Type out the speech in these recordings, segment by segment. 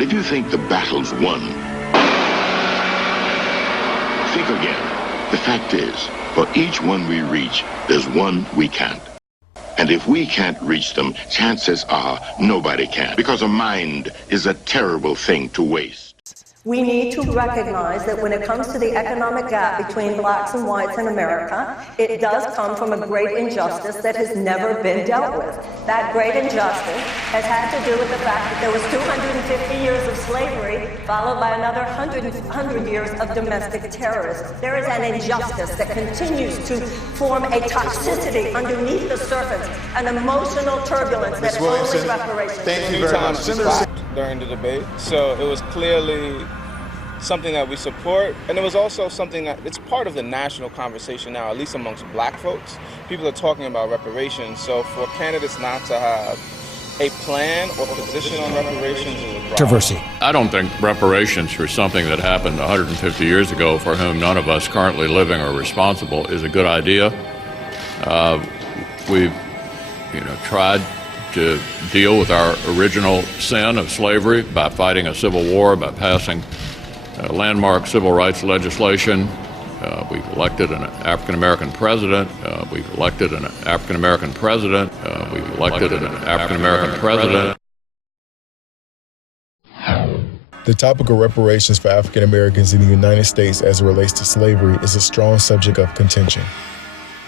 But if you think the battle's won, think again. The fact is, for each one we reach, there's one we can't. And if we can't reach them, chances are nobody can. Because a mind is a terrible thing to waste. We need to recognize that when it comes to the economic gap between blacks and whites in America, it does come from a great injustice that has never been dealt with. That great injustice has had to do with the fact that there was 250 years of slavery, followed by another 100 years of domestic terrorism. There is an injustice that continues to form a toxicity underneath the surface, an emotional turbulence that is only reparations. Thank you very much. During the debate, so it was clearly something that we support, and it was also something that it's part of the national conversation now, at least amongst black folks. People are talking about reparations, so for candidates not to have a plan or position on reparations is a controversy. I don't think reparations for something that happened 150 years ago, for whom none of us currently living are responsible, is a good idea. We've, tried to deal with our original sin of slavery by fighting a civil war, by passing landmark civil rights legislation. We've elected an African-American president. We've elected an African-American president. We've elected an African-American president. The topic of reparations for African Americans in the United States as it relates to slavery is a strong subject of contention.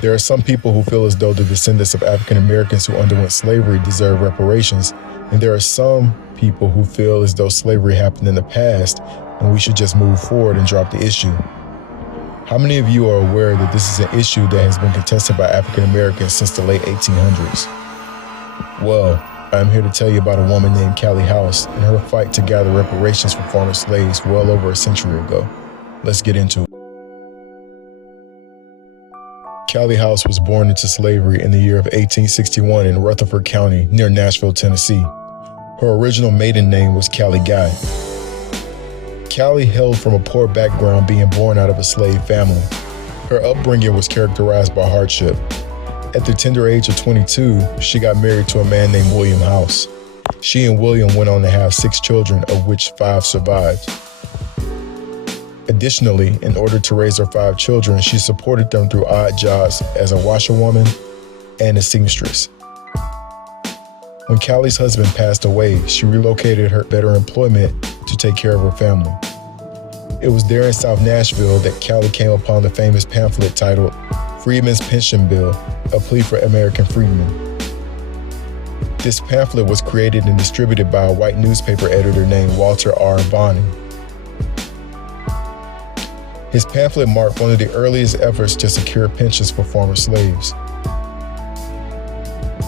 There are some people who feel as though the descendants of African Americans who underwent slavery deserve reparations, and there are some people who feel as though slavery happened in the past and we should just move forward and drop the issue. How many of you are aware that this is an issue that has been contested by African Americans since the late 1800s? Well, I'm here to tell you about a woman named Callie House and her fight to gather reparations for former slaves well over a century ago. Let's get into it. Callie House was born into slavery in the year of 1861 in Rutherford County near Nashville, Tennessee. Her original maiden name was Callie Guy. Callie hailed from a poor background, being born out of a slave family. Her upbringing was characterized by hardship. At the tender age of 22, she got married to a man named William House. She and William went on to have 6 children, of which 5 survived. Additionally, in order to raise her 5 children, she supported them through odd jobs as a washerwoman and a seamstress. When Callie's husband passed away, she relocated her better employment to take care of her family. It was there in South Nashville that Callie came upon the famous pamphlet titled Freedmen's Pension Bill, a plea for American freedmen. This pamphlet was created and distributed by a white newspaper editor named Walter R. Bonney. His pamphlet marked one of the earliest efforts to secure pensions for former slaves.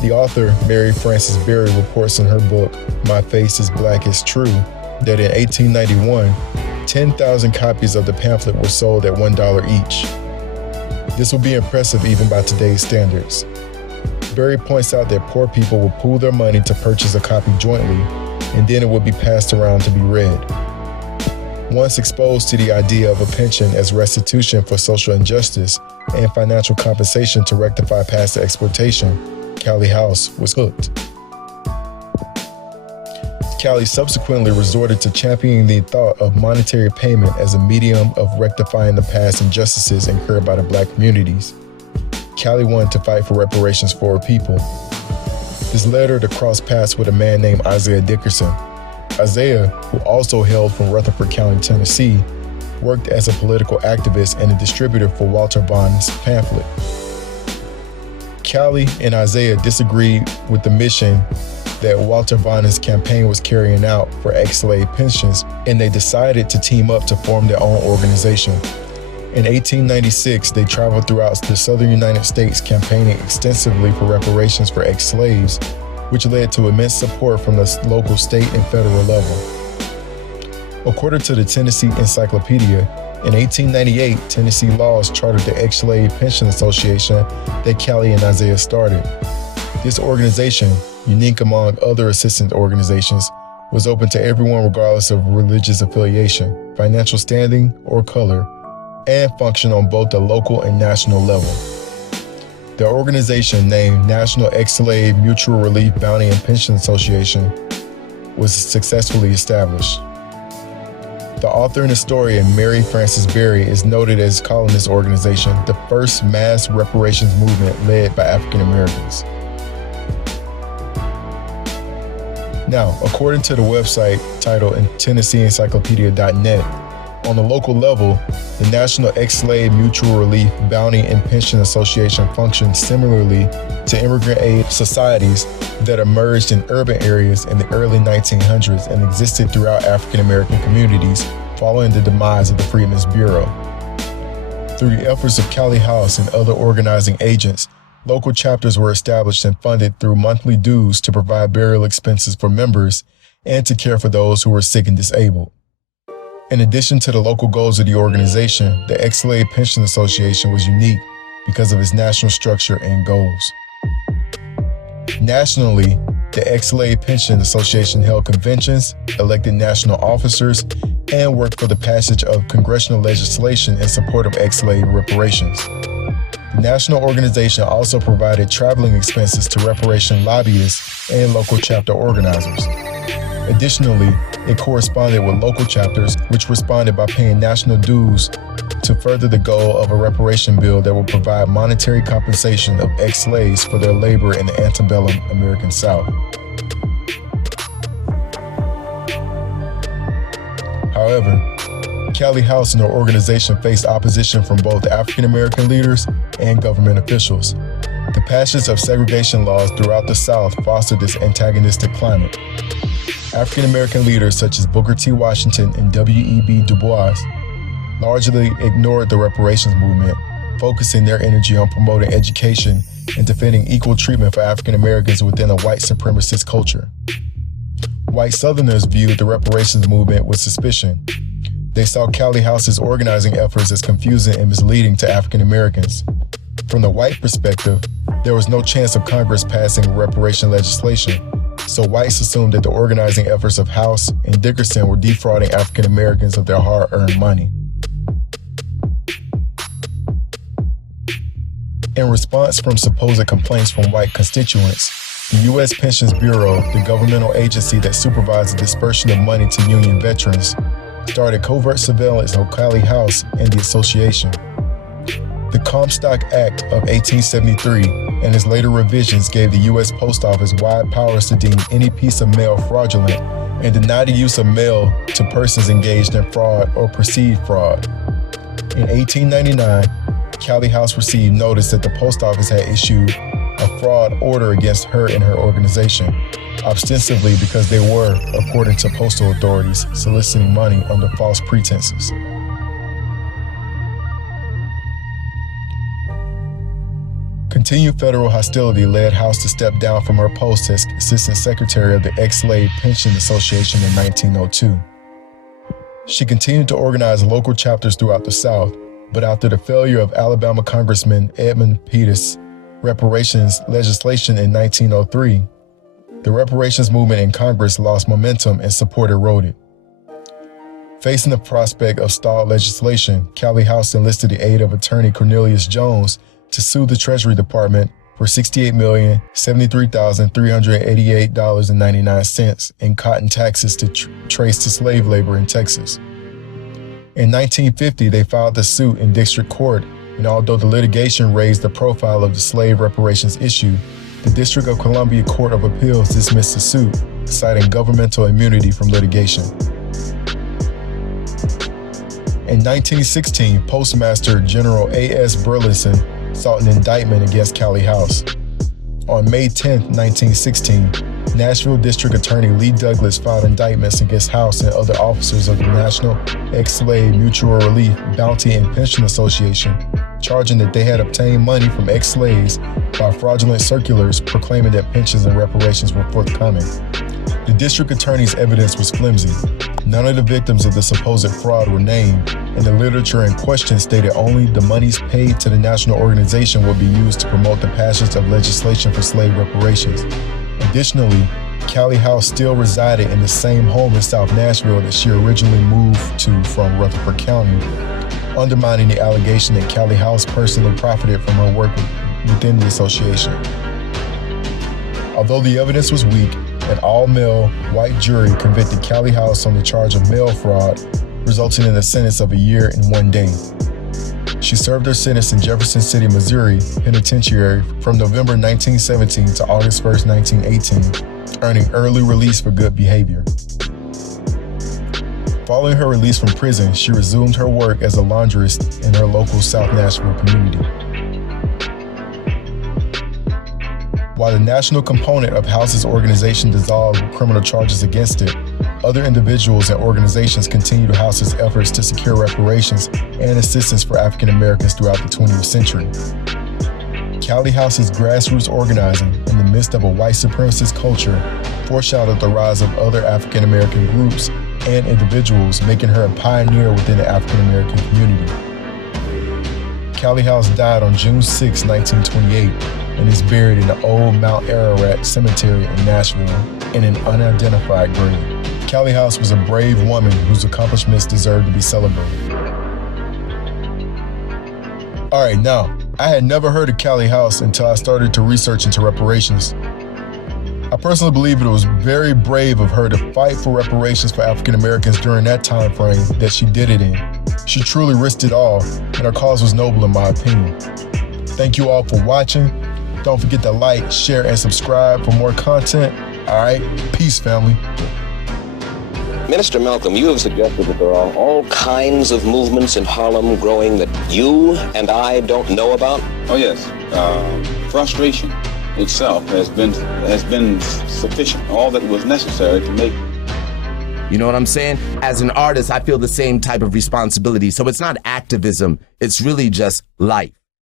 The author, Mary Frances Berry, reports in her book, My Face is Black is True, that in 1891, 10,000 copies of the pamphlet were sold at $1 each. This would be impressive even by today's standards. Berry points out that poor people would pool their money to purchase a copy jointly, and then it would be passed around to be read. Once exposed to the idea of a pension as restitution for social injustice and financial compensation to rectify past exploitation, Callie House was hooked. Callie subsequently resorted to championing the thought of monetary payment as a medium of rectifying the past injustices incurred by the black communities. Callie wanted to fight for reparations for her people. This led her to cross paths with a man named Isaiah Dickerson. Isaiah, who also hailed from Rutherford County, Tennessee, worked as a political activist and a distributor for Walter Bonney's pamphlet. Callie and Isaiah disagreed with the mission that Walter Bonney's campaign was carrying out for ex-slave pensions, and they decided to team up to form their own organization. In 1896, they traveled throughout the southern United States campaigning extensively for reparations for ex-slaves, which led to immense support from the local, state, and federal level. According to the Tennessee Encyclopedia, in 1898, Tennessee laws chartered the Ex-Slave Pension Association that Callie and Isaiah started. This organization, unique among other assistance organizations, was open to everyone regardless of religious affiliation, financial standing, or color, and functioned on both the local and national level. The organization, named National Ex-Slave Mutual Relief Bounty and Pension Association, was successfully established. The author and historian Mary Frances Berry is noted as calling this organization the first mass reparations movement led by African Americans. Now, according to the website titled TennesseeEncyclopedia.net, on the local level, the National Ex-Slave Mutual Relief Bounty and Pension Association functions similarly to immigrant aid societies that emerged in urban areas in the early 1900s and existed throughout African American communities following the demise of the Freedmen's Bureau. Through the efforts of Callie House and other organizing agents, local chapters were established and funded through monthly dues to provide burial expenses for members and to care for those who were sick and disabled. In addition to the local goals of the organization, the Ex-Slave Pension Association was unique because of its national structure and goals. Nationally, the Ex-Slave Pension Association held conventions, elected national officers, and worked for the passage of congressional legislation in support of ex-slave reparations. The national organization also provided traveling expenses to reparation lobbyists and local chapter organizers. Additionally, it corresponded with local chapters, which responded by paying national dues to further the goal of a reparation bill that will provide monetary compensation of ex-slaves for their labor in the antebellum American South. However, Callie House and her organization faced opposition from both African American leaders and government officials. The passage of segregation laws throughout the South fostered this antagonistic climate. African American leaders such as Booker T. Washington and W.E.B. Du Bois largely ignored the reparations movement, focusing their energy on promoting education and defending equal treatment for African Americans within a white supremacist culture. White Southerners viewed the reparations movement with suspicion. They saw Callie House's organizing efforts as confusing and misleading to African Americans. From the white perspective, there was no chance of Congress passing reparation legislation, so whites assumed that the organizing efforts of House and Dickerson were defrauding African Americans of their hard-earned money. In response from supposed complaints from white constituents, the U.S. Pensions Bureau, the governmental agency that supervised the dispersion of money to Union veterans, started covert surveillance of Callie House and the association. The Comstock Act of 1873 and its later revisions gave the U.S. Post Office wide powers to deem any piece of mail fraudulent and deny the use of mail to persons engaged in fraud or perceived fraud. In 1899, Callie House received notice that the post office had issued a fraud order against her and her organization, ostensibly because they were, according to postal authorities, soliciting money under false pretenses. Continued federal hostility led House to step down from her post as Assistant Secretary of the Ex-Slave Pension Association in 1902. She continued to organize local chapters throughout the South, but after the failure of Alabama Congressman Edmund Pettus' reparations legislation in 1903, the reparations movement in Congress lost momentum and support eroded. Facing the prospect of stalled legislation, Callie House enlisted the aid of attorney Cornelius Jones to sue the Treasury Department for $68,073,388.99 in cotton taxes to trace to slave labor in Texas. In 1950, they filed the suit in district court, and although the litigation raised the profile of the slave reparations issue, the District of Columbia Court of Appeals dismissed the suit, citing governmental immunity from litigation. In 1916, Postmaster General A.S. Burleson sought an indictment against Callie House. On May 10, 1916, Nashville District Attorney Lee Douglas filed indictments against House and other officers of the National Ex-Slave Mutual Relief Bounty and Pension Association, charging that they had obtained money from ex-slaves by fraudulent circulars proclaiming that pensions and reparations were forthcoming. The district attorney's evidence was flimsy. None of the victims of the supposed fraud were named, and the literature in question stated only the monies paid to the national organization would be used to promote the passage of legislation for slave reparations. Additionally, Callie House still resided in the same home in South Nashville that she originally moved to from Rutherford County, undermining the allegation that Callie House personally profited from her work within the association. Although the evidence was weak, An all-male, white jury convicted Callie House on the charge of mail fraud, resulting in a sentence of 1 year and 1 day. She served her sentence in Jefferson City, Missouri Penitentiary from November 1917 to August 1st, 1918, earning early release for good behavior. Following her release from prison, she resumed her work as a laundress in her local South Nashville community. While the national component of House's organization dissolved with criminal charges against it, other individuals and organizations continue to House's efforts to secure reparations and assistance for African Americans throughout the 20th century. Callie House's grassroots organizing in the midst of a white supremacist culture foreshadowed the rise of other African American groups and individuals, making her a pioneer within the African American community. Callie House died on June 6, 1928, and is buried in the old Mount Ararat Cemetery in Nashville in an unidentified grave. Callie House was a brave woman whose accomplishments deserve to be celebrated. All right, now, I had never heard of Callie House until I started to research into reparations. I personally believe it was very brave of her to fight for reparations for African Americans during that time frame that she did it in. She truly risked it all, and her cause was noble in my opinion. Thank you all for watching. Don't forget to like, share, and subscribe for more content. All right, peace, family. Minister Malcolm, you have suggested that there are all kinds of movements in Harlem growing that you and I don't know about? Oh, yes. Frustration itself has been sufficient, all that was necessary to make. You know what I'm saying? As an artist, I feel the same type of responsibility. So it's not activism, it's really just life.